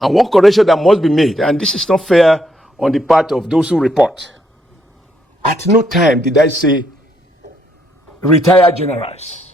And one correction that must be made, and this is not fair on the part of those who report. At no time did I say retired generals.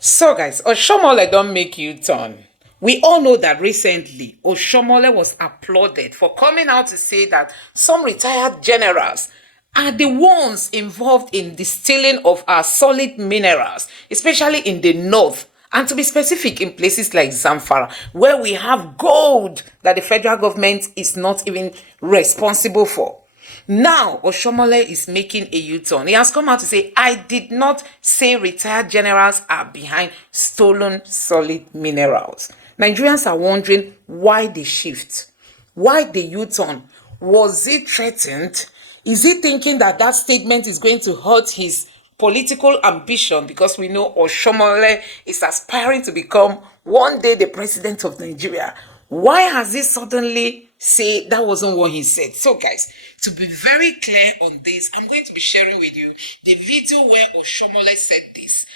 So guys, Oshiomhole don't make U-turn. We all know that recently Oshiomhole was applauded for coming out to say that some retired generals are the ones involved in the stealing of our solid minerals, especially in the north, and to be specific, in places like Zamfara, where we have gold that the federal government is not even responsible for. Now, Oshiomhole is making a U-turn. He has come out to say, I did not say retired generals are behind stolen solid minerals. Nigerians are wondering why the shift, why the U-turn. Was he threatened? Is he thinking that that statement is going to hurt his political ambition? Because we know Oshiomhole is aspiring to become one day the president of Nigeria. Why has he suddenly said that wasn't what he said? So guys, to be very clear on this, I'm going to be sharing with you the video where Oshiomhole said this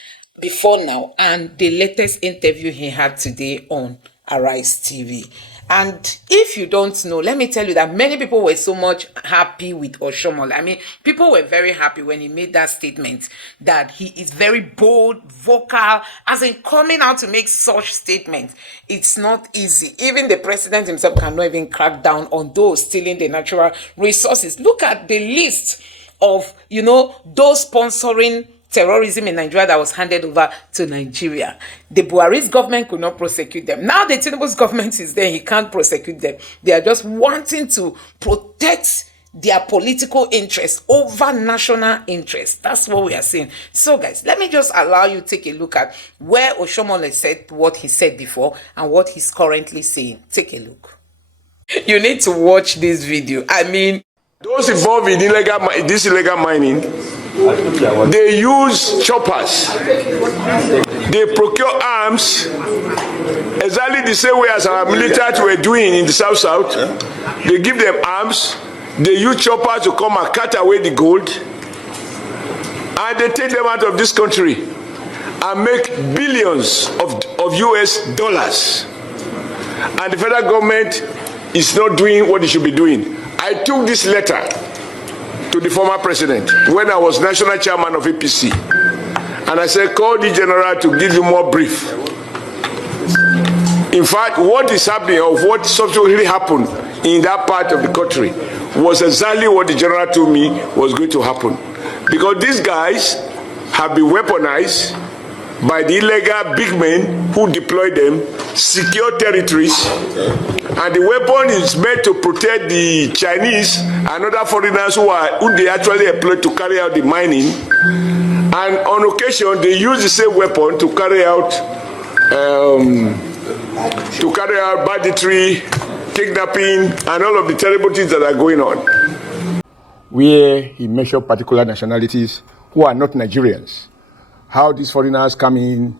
before now and the latest interview he had today on Arise TV. And if you don't know, let me tell you that many people were so much happy with Oshiomhole. I mean, people were very happy when he made that statement that he is very bold, vocal, as in coming out to make such statements. It's not easy. Even the president himself cannot even crack down on those stealing the natural resources. Look at the list of, those sponsoring terrorism in Nigeria that was handed over to Nigeria. The Buhari's government could not prosecute them. Now the Tinubu's government is there, he can't prosecute them. They are just wanting to protect their political interests over national interests. That's what we are saying. So guys, let me just allow you to take a look at where Oshiomhole said what he said before and what he's currently saying. Take a look. You need to watch this video. I mean, those involved in this illegal mining, they use choppers. They procure arms exactly the same way as our military were doing in the South. They give them arms. They use choppers to come and cut away the gold. And they take them out of this country and make billions of US dollars. And the federal government is not doing what it should be doing. I took this letter to the former president when I was national chairman of APC, and I said, call the general to give you more brief. In fact, what is happening or what subsequently happened in that part of the country was exactly what the general told me was going to happen. Because these guys have been weaponized by the illegal big men who deploy them, secure territories, and the weapon is meant to protect the Chinese and other foreigners who they actually employ to carry out the mining. And on occasion, they use the same weapon to carry out banditry, kidnapping, and all of the terrible things that are going on. Where he measured particular nationalities who are not Nigerians. How these foreigners come in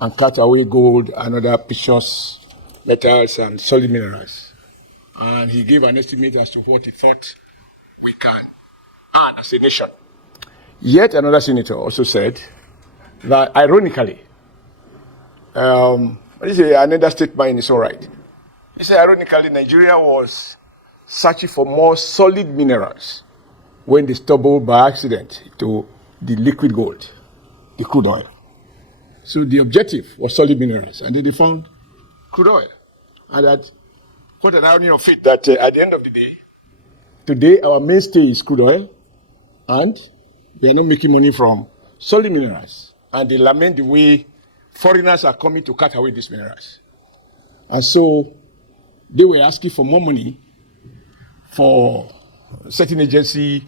and cut away gold and other precious metals and solid minerals. And he gave an estimate as to what he thought we can add as a nation. Yet another senator also said that, ironically, this is another statement in its own right. He said, ironically, Nigeria was searching for more solid minerals when they stumbled by accident to the liquid gold, the crude oil. So the objective was solid minerals, and then they found crude oil. And that, what an irony of it, that at the end of the day, today our mainstay is crude oil, and they are not making money from solid minerals. And they lament the way foreigners are coming to cut away these minerals. And so they were asking for more money for a certain agency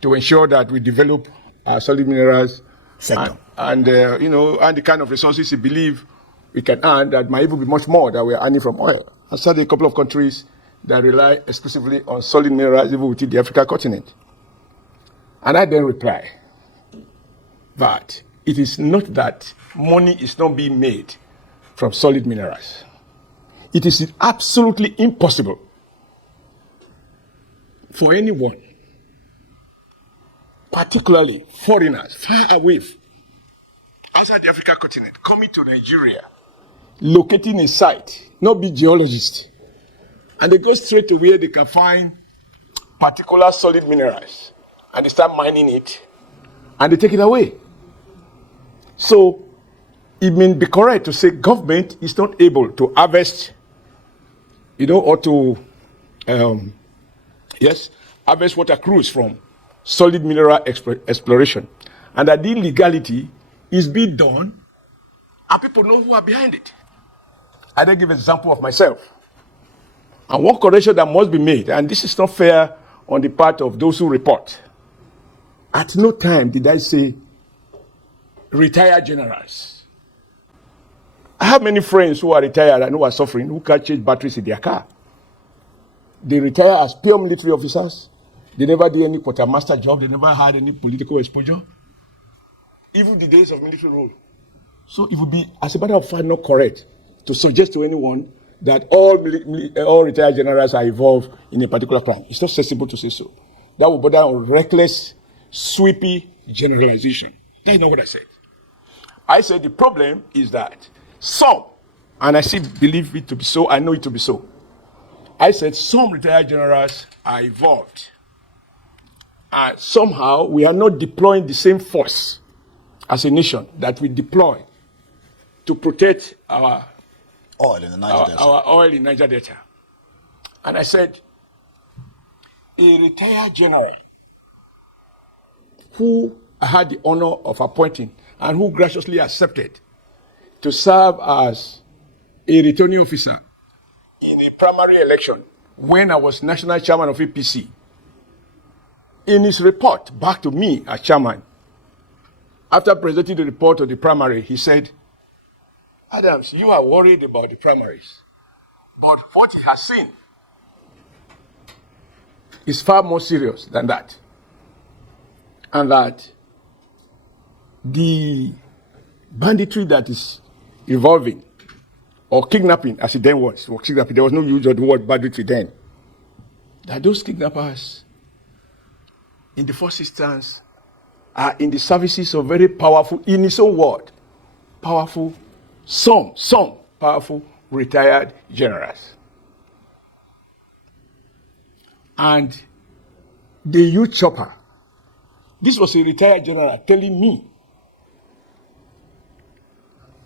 to ensure that we develop our solid minerals sector. And the kind of resources we believe we can earn that might even be much more than we are earning from oil. I studied a couple of countries that rely exclusively on solid minerals even within the African continent. And I then reply that it is not that money is not being made from solid minerals. It is absolutely impossible for anyone, particularly foreigners far away outside the African continent, coming to Nigeria, locating a site, not be geologists. And they go straight to where they can find particular solid minerals, and they start mining it, and they take it away. So it may be correct to say government is not able to harvest, or to, harvest what accrues from solid mineral exploration, and that the illegality is being done, and people know who are behind it. I then give an example of myself. And one correction that must be made, and this is not fair on the part of those who report. At no time did I say retired generals. I have many friends who are retired and who are suffering, who can't change batteries in their car. They retire as pure military officers. They never did any quartermaster job. They never had any political exposure, even the days of military rule. So it would be, as a matter of fact, not correct to suggest to anyone that all retired generals are involved in a particular crime. It's not sensible to say so. That would border on reckless, sweepy generalization. That's not what I said. I said the problem is that some, and I still believe it to be so, I know it to be so. I said some retired generals are involved. And somehow we are not deploying the same force as a nation that we deploy to protect our oil in the Niger Delta. Our oil in Niger Delta. And I said, a retired general who I had the honor of appointing and who graciously accepted to serve as a returning officer in a primary election when I was national chairman of APC. In his report back to me as chairman, after presenting the report of the primary, he said, Adams, you are worried about the primaries, but what he has seen is far more serious than that. And that the banditry that is evolving, or kidnapping, as it then was, or kidnapping, there was no use of the word banditry then, that those kidnappers, in the first instance, are in the services of very powerful, in his own word, powerful, some powerful retired generals. And the youth chopper, this was a retired general telling me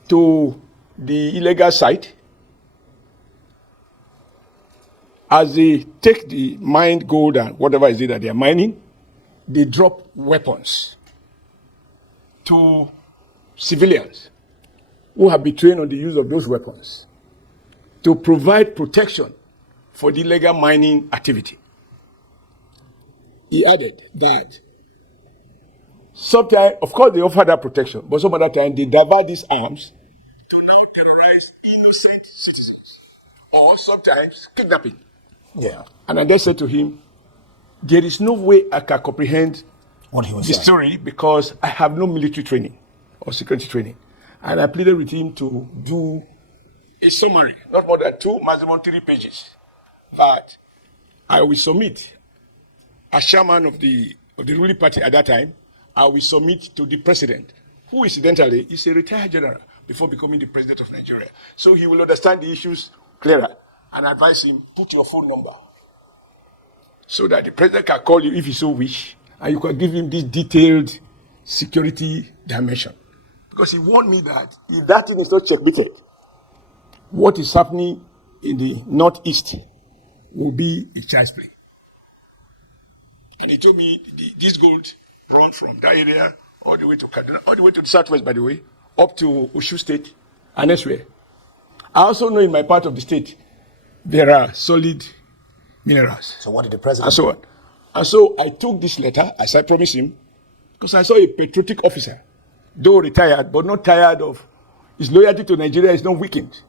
to the illegal site, as they take the mined gold and whatever is it that they are mining, they drop weapons to civilians who have been trained on the use of those weapons to provide protection for the illegal mining activity. He added that sometimes, of course, they offer that protection, but some other time they divert these arms to now terrorize innocent citizens, or sometimes kidnapping. Yeah. And I then said to him, there is no way I can comprehend what he was the saying. story because I have no military training or security training. And I pleaded with him to do a summary, not more than 2, maximum 3 pages, that I will submit as chairman of the ruling party at that time. I will submit to the president, who incidentally is a retired general before becoming the president of Nigeria. So he will understand the issues clearer, and advise him, put your phone number, so that the president can call you if he so wish, and you can give him this detailed security dimension. Because he warned me that if that thing is not checkmated, what is happening in the northeast will be a child's play. And he told me this gold run from that area all the way to Kaduna, all the way to the southwest, by the way, up to Oshu State and elsewhere. I also know in my part of the state, there are solid minerals. So what did the president and so on. And so I took this letter, as I promised him, because I saw a patriotic officer, though retired, but not tired of his loyalty to Nigeria is not weakened.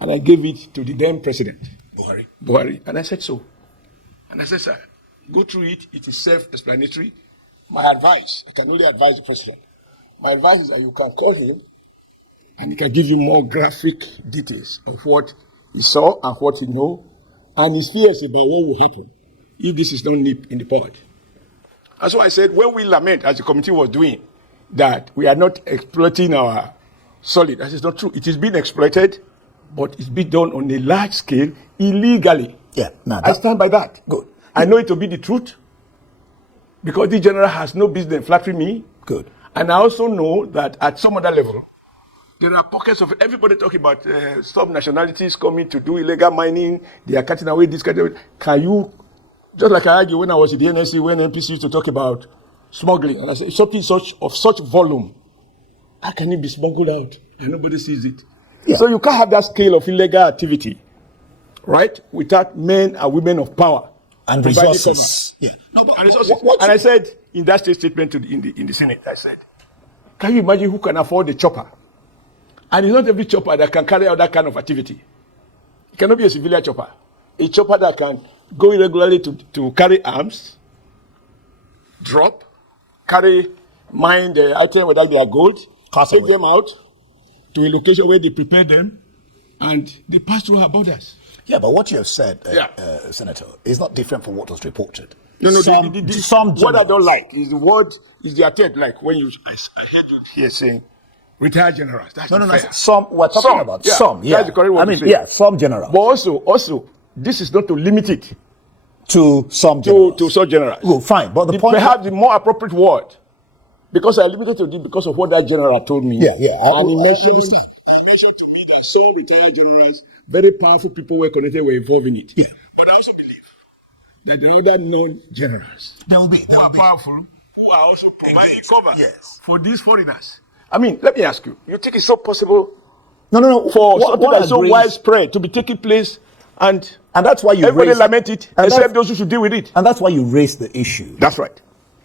And I gave it to the then president, Buhari. And I said so. And I said, sir, go through it. It is self-explanatory. My advice, I can only advise the president. My advice is that you can call him and he can give you more graphic details of what he saw and what he knows and his fears about what will happen if this is not nip in the bud. And so I said, when we lament, as the committee was doing, that we are not exploiting our solid. That is not true. It is being exploited, but it's being done on a large scale illegally. Yeah, no, I stand by that. Good. I know it to be the truth because the general has no business flattering me. Good. And I also know that at some other level, there are pockets of everybody talking about some nationalities coming to do illegal mining. They are cutting away this kind of. Can you, just like I argued when I was in the NSC, when NPC used to talk about smuggling, and I said something of such volume, how can it be smuggled out and nobody sees it? Yeah. So you can't have that scale of illegal activity, right, without men and women of power and resources. Yeah. No, and resources. And I said in that statement in the Senate, I said, can you imagine who can afford a chopper? And it's not every chopper that can carry out that kind of activity. It cannot be a civilian chopper. A chopper that can go irregularly to carry arms, drop, mine the item whether they are gold, take them out to a location where they prepare them, and they pass through our borders. Yeah, but what you have said, Senator, is not different from what was reported. No, some what I don't like is the attempt, like when I heard you here saying, retired generals. That's no. Some. We're talking about some. Yeah. That's the correct word. Some generals. But also, this is not to limit it to some generals. To some generals. Well, fine. But the point. Perhaps the more appropriate word, because I limited to it because of what that general told me. Yeah. And he mentioned to me that some retired generals, very powerful people were connected, were involved in it. Yeah. But I also believe that there are other non-generals who are powerful, who are also providing cover for these foreigners. I mean, let me ask you. You think it's so possible? No. For something that's so widespread to be taking place, and that's why everybody lament it, except those who should deal with it. And that's why you raised the issue. That's right.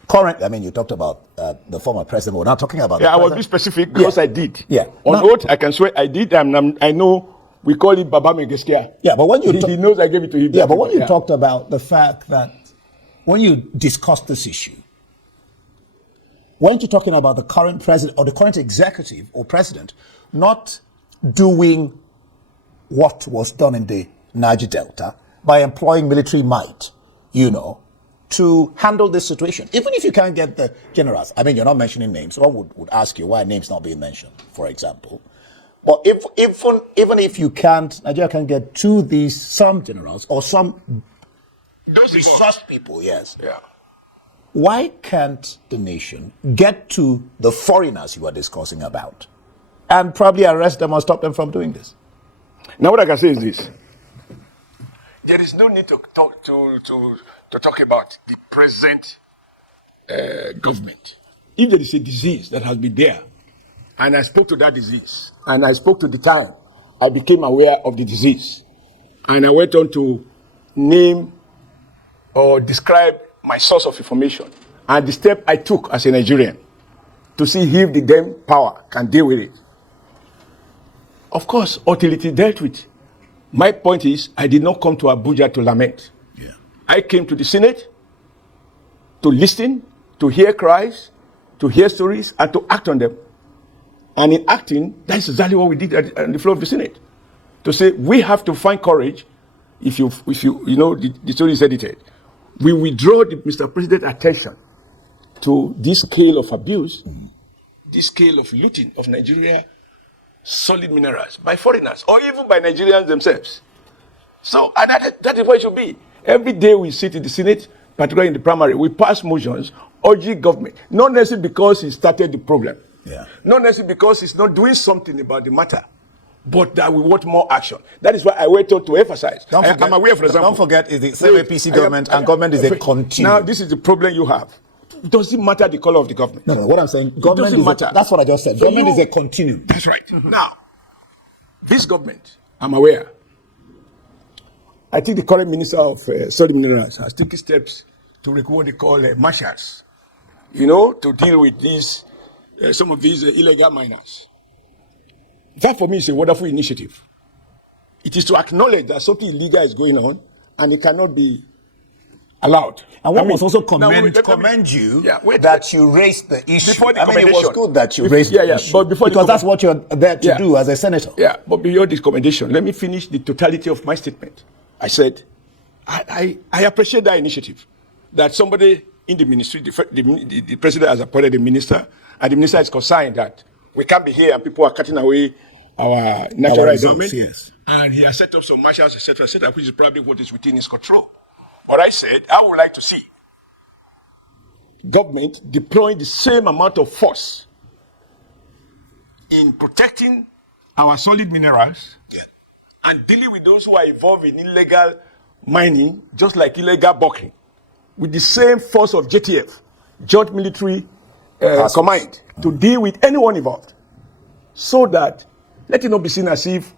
Currently, I mean, you talked about the former president. We're not talking about. Yeah, I was being specific because I did. Yeah. On oath, I can swear I did. I know we call it Baba Mengeskia. Yeah, but when he knows I gave it to him. Yeah, but when you talked about the fact that when you discussed this issue, weren't you talking about the current president or the current executive or president not doing what was done in the Niger Delta by employing military might, to handle this situation? Even if you can't get the generals, I mean, you're not mentioning names. Someone would ask you why names not being mentioned, for example. But even if you can't, Nigeria can get to some generals or some resource people, yes. Yeah. Why can't the nation get to the foreigners you are discussing about and probably arrest them or stop them from doing this? Now, what I can say is this. There is no need to talk about the present government. If there is a disease that has been there, and I spoke to that disease, and I spoke to the time I became aware of the disease, and I went on to name or describe my source of information and the step I took as a Nigerian to see if the damn power can deal with it. Of course, until it is dealt with. My point is, I did not come to Abuja to lament. Yeah. I came to the Senate to listen, to hear cries, to hear stories, and to act on them. And in acting, that's exactly what we did on the floor of the Senate. To say, we have to find courage. If you the story is edited. We withdraw Mr. President's attention to this scale of abuse, this scale of looting of Nigeria solid minerals by foreigners or even by Nigerians themselves. So, and that is what it should be. Every day we sit in the Senate, particularly in the primary, we pass motions urging government, not necessarily because he started the problem, not necessarily because he's not doing something about the matter, but that we want more action. That is why I went on to emphasize. I'm aware, for example. Don't forget, it's the same APC government, and government is a continuum. Now, this is the problem you have. It doesn't matter the color of the government. No, what I'm saying, government doesn't matter. That's what I just said. Government is a continuum. That's right. Now, this government, I'm aware, I think the current Minister of Solid Minerals has taken steps to recruit what they call marshals, to deal with these, some of these illegal miners. That for me is a wonderful initiative. It is to acknowledge that something illegal is going on and it cannot be allowed. And one must also commend you that you raised the issue. It was good that you raised the issue. But because that's what you're there to do as a senator. Yeah, but beyond this commendation, let me finish the totality of my statement. I said, I appreciate that initiative, that somebody in the ministry, the president has appointed a minister, and the minister is concerned that We can't be here and people are cutting away our natural environment. Yes. And he has set up some marshals, etc., which is probably what is within his control. But I said, I would like to see government deploying the same amount of force in protecting our solid minerals and dealing with those who are involved in illegal mining, just like illegal buckling, with the same force of JTF, Joint Military Command, to deal with anyone involved. So that, let it not be seen as if,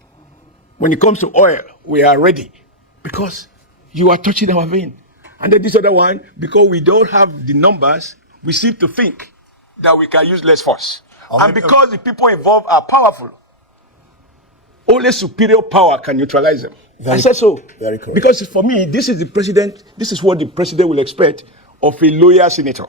when it comes to oil, we are ready. Because you are touching our vein. And then this other one, because we don't have the numbers, we seem to think that we can use less force. And because the people involved are powerful, only superior power can neutralize them. I said so. Very correct. Because for me, this is what the president will expect of a loyal senator.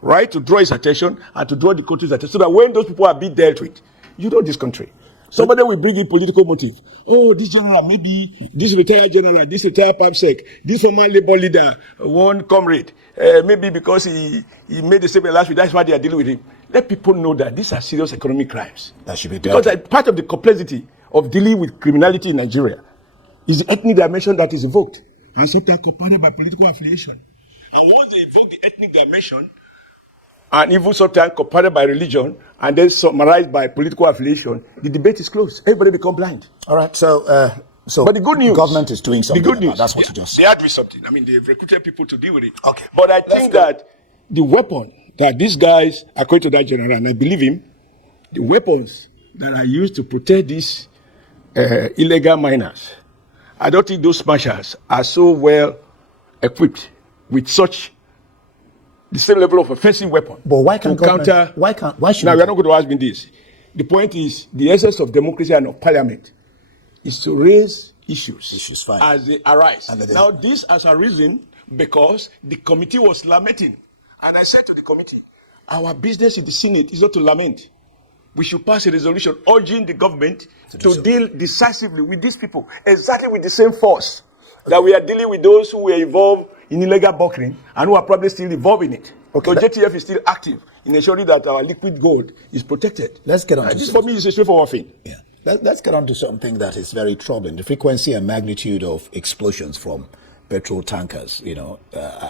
Right? To draw his attention and to draw the country's attention. So that when those people are being dealt with, you know this country. Somebody will bring in political motive. Oh, this general, maybe this retired general, this retired PAPSEC, this former labor leader, one comrade, maybe because he made the statement last week, that's why they are dealing with him. Let people know that these are serious economic crimes. That should be dealt with. Because part of the complexity of dealing with criminality in Nigeria is the ethnic dimension that is invoked. And sometimes accompanied by political affiliation. And once they invoke the ethnic dimension, and even sometimes compounded by religion, and then summarized by political affiliation, the debate is closed. Everybody become blind. All right, so but the good news, the government is doing something. The good news, that's what you just said. They are doing something. I mean, they've recruited people to deal with it. Okay. But I think that the weapon that these guys, according to that general, and I believe him, the weapons that are used to protect these illegal miners, I don't think those smashers are so well equipped with such the same level of offensive weapon. But why can't counter? Why should? Now we are not going to ask me this. The point is, the essence of democracy and of parliament is to raise issues as they arise. Now this has arisen because the committee was lamenting, and I said to the committee, our business in the Senate is not to lament. We should pass a resolution urging the government to deal decisively with these people, exactly with the same force that we are dealing with those who were involved in illegal buckling and who are probably still involved in it. Okay, so JTF is still active in ensuring that our liquid gold is protected. Let's get on to this for me is a straightforward thing. Yeah. Let's get on to something that is very troubling: the frequency and magnitude of explosions from petrol tankers,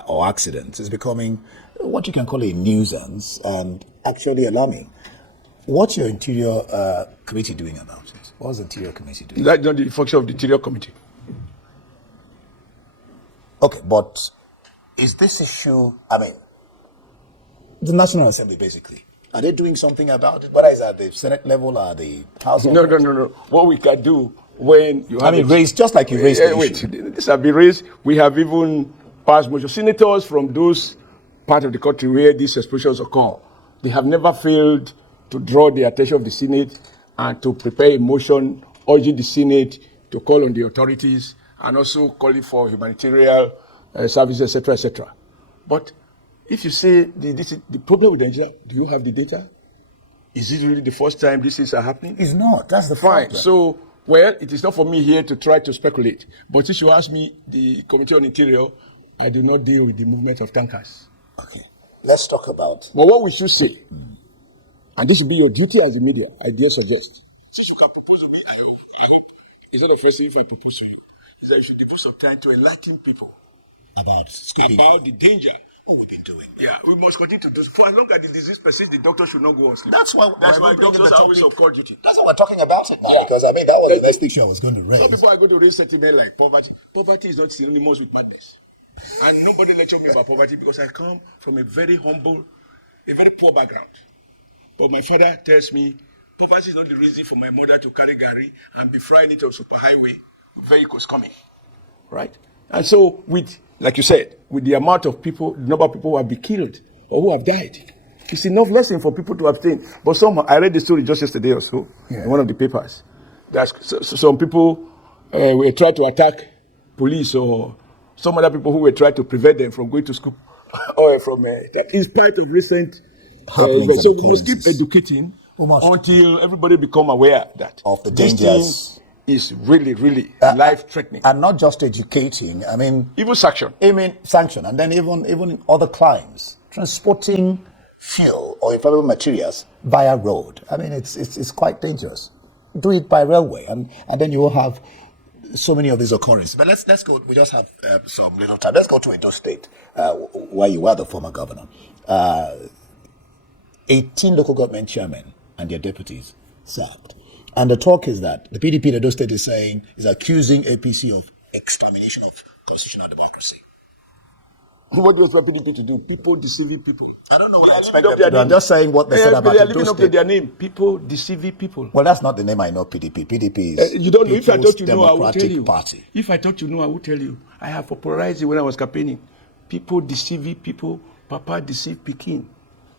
or accidents is becoming what you can call a nuisance and actually alarming. What's your Interior Committee doing about it? What's the Interior Committee doing? That's not the function of the Interior Committee. Okay, but is this issue, the National Assembly basically, are they doing something about it? Whether it's at the Senate level or the House? No. What we can do when you have raised, just like you raised the issue. This has been raised. We have even passed motion. Senators from those parts of the country where these explosions occur, they have never failed to draw the attention of the Senate and to prepare a motion urging the Senate to call on the authorities and also calling for humanitarian services, etc., etc. But if you say the problem with Nigeria, do you have the data? Is it really the first time these things are happening? It's not. That's the fine. problem. So, well, it is not for me here to try to speculate. But if you ask me, the Committee on Interior, I do not deal with the movement of tankers. Okay. Let's talk about. But what we should say, and this will be your duty as a media, I dare suggest. Since you can propose to me, it's not offensive if I propose to you. Is that you should devote some time to enlighten people About the danger. What we've been doing. Yeah, we must continue to do. For as long as the disease persists, the doctor should not go on sleep. That's why doctors are always on call duty. That's why we're talking about it now, because that was the next issue I was going to raise. Some people are going to raise sentiment like poverty. Poverty is not synonymous with badness. And nobody lectured me about poverty because I come from a very humble, a very poor background. But my father tells me poverty is not the reason for my mother to carry gari and be frying it on superhighway with vehicles coming. Right? And so like you said, with the amount of people, the number of people who have been killed or who have died, it's enough lesson for people to abstain. But somehow, I read the story just yesterday or so in one of the papers. That some people were trying to attack police or some other people who were trying to prevent them from going to school or from, in spite of recent. So we must keep educating until everybody become aware that of the dangers. Is really, really life-threatening. And not just educating, even sanction. Sanction. And then even in other crimes, transporting fuel or inflammable materials via road. I mean, it's quite dangerous. Do it by railway, and then you will have so many of these occurrences. But let's go. We just have some little time. Let's go to Edo State, where you were the former governor. 18 local government chairmen and their deputies sacked. And the talk is that the PDP in Edo State is accusing APC of extermination of constitutional democracy. What do you expect PDP to do? People deceiving people. I don't know what I expect them to do. I'm just saying what they said about They are Edo living up to State. their name. People deceiving people. Well, that's not the name I know. PDP. PDP is You don't know. If I People's thought you know, I would tell Democratic you. Party. If I thought you know, I would tell you. I have popularized it when I was campaigning. People deceiving people. Papa deceived Pekin,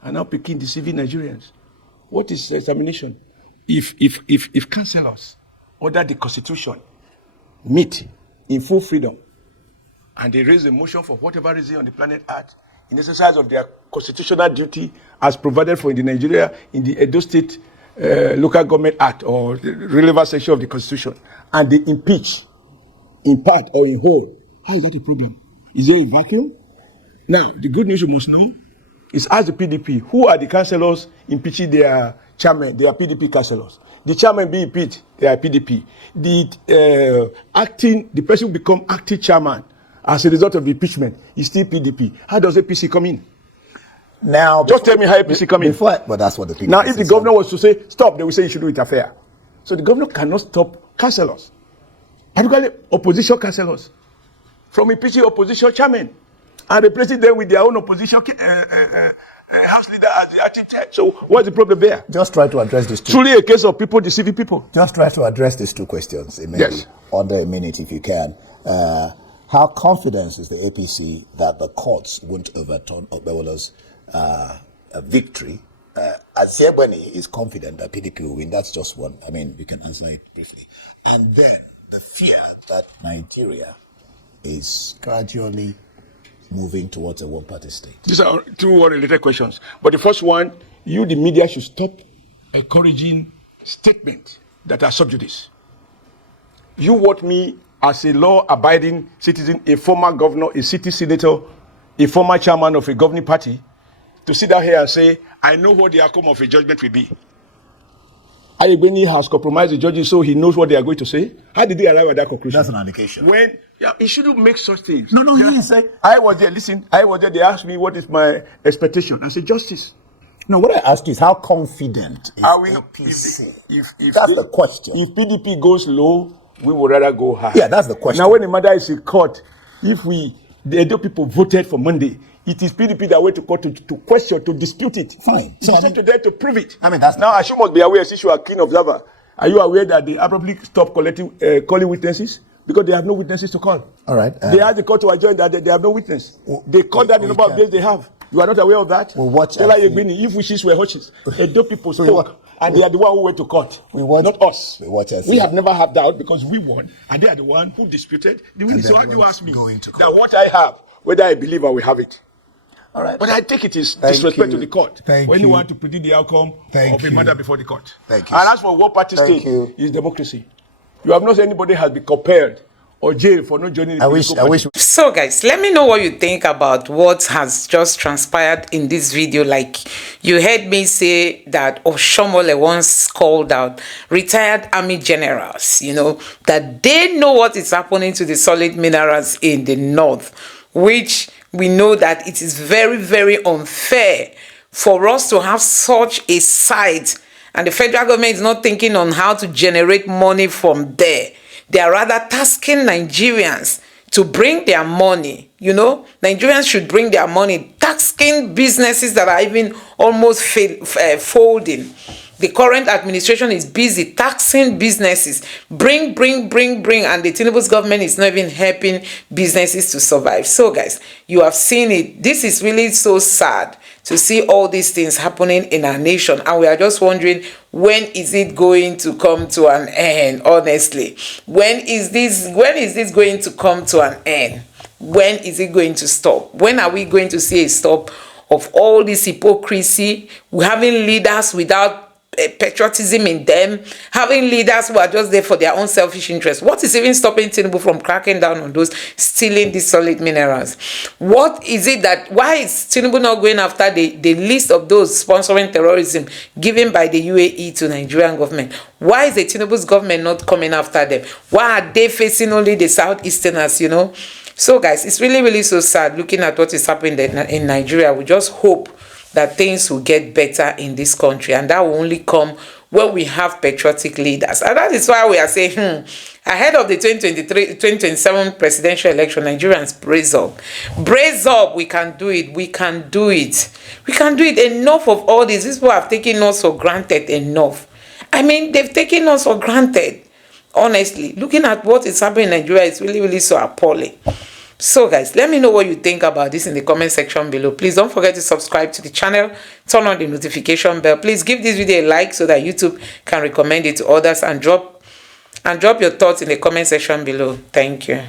and now Pekin deceiving Nigerians. What is examination? If councillors order the Constitution meet in full freedom, and they raise a motion for whatever reason on the planet Earth, in exercise of their constitutional duty as provided for in the Edo State Local Government Act or the relevant section of the Constitution, and they impeach in part or in whole, how is that a problem? Is there a vacuum? Now, the good news you must know is, ask the PDP, who are the councillors impeaching their chairman, their PDP councillors? The chairman being impeached, they are PDP. The person who become acting chairman as a result of the impeachment is still PDP. How does APC come in? Now, just tell me how APC come in. But that's what the PDP Now, if the governor was to say stop, they will say you should do it affair. So the governor cannot stop councillors, particularly opposition councillors, from impeaching opposition chairman and replacing them with their own opposition house leader as the acting chair. So what's the problem there? Just try to address these two. Truly a case of people deceiving people. Just try to address these two questions in maybe under a minute if you can. How confident is the APC that the courts won't overturn Obewolo's victory? Asiebweni is confident that PDP will win. That's just one. I mean, we can answer it briefly. And then the fear that Nigeria is gradually moving towards a one-party state. These are two related questions. But the first one, you, the media, should stop encouraging statements that are subjudice. You want me, as a law-abiding citizen, a former governor, a city senator, a former chairman of a governing party, to sit down here and say, I know what the outcome of a judgment will be. Ayebeni has compromised the judges, so he knows what they are going to say. How did they arrive at that conclusion? That's an indication. When he shouldn't make such things. No, he didn't say. I was there. Listen, I was there. They asked me what is my expectation. I said justice. No, what I asked is how confident is APC? That's the question. If PDP goes low, we would rather go high. Yeah, that's the question. Now, when the matter is in court, if the Edo people voted for Monday, it is PDP that went to court to question, to dispute it. Fine. So to them to prove it. I mean, that's now. Ashu must be aware, since you are a keen observer. Are you aware that they abruptly stopped calling witnesses because they have no witnesses to call? All right. They asked the court to adjourn that they have no witness. They called that the number of days they have. You are not aware of that? We'll watch. If wishes were hutches, Edo people spoke, and they are the one who went to court. Not us. We have never had doubt because we won, and they are the one who disputed. So how do you ask me? Now what I have, whether I believe I will have it. All right. But I think it is disrespect to the court when you want to predict the outcome of a matter before the court. Thank you. And as for what party state is democracy, you have not said anybody has been compelled or jailed for not joining the political party. So guys, let me know what you think about what has just transpired in this video. Like, you heard me say that Oshiomhole once called out retired army generals, that they know what is happening to the solid minerals in the north, which we know that it is very, very unfair for us to have such a site, and the federal government is not thinking on how to generate money from there. They are rather tasking Nigerians to bring their money. Nigerians should bring their money, tasking businesses that are even almost folding. The current administration is busy taxing businesses. Bring, and the Tinubu's government is not even helping businesses to survive. So guys, you have seen it. This is really so sad to see all these things happening in our nation, and we are just wondering, when is it going to come to an end? Honestly, when is this going to come to an end? When is it going to stop? When are we going to see a stop of all this hypocrisy? We're having leaders without patriotism in them, having leaders who are just there for their own selfish interests. What is even stopping Tinubu from cracking down on those stealing these solid minerals? What is it that, why is Tinubu not going after the list of those sponsoring terrorism given by the UAE to Nigerian government? Why is the Tinubu's government not coming after them? Why are they facing only the Southeasterners, you know? So guys, it's really, really so sad looking at what is happening in Nigeria. We just hope that things will get better in this country, and that will only come when we have patriotic leaders. And that is why we are saying, ahead of the 2027 presidential election, Nigerians, brace up. Brace up. We can do it. We can do it. We can do it. Enough of all this. These people have taken us for granted enough. I mean, they've taken us for granted. Honestly, looking at what is happening in Nigeria is really, really so appalling. So guys, let me know what you think about this in the comment section below. Please don't forget to subscribe to the channel, turn on the notification bell. Please give this video a like so that YouTube can recommend it to others, and drop your thoughts in the comment section below. Thank you.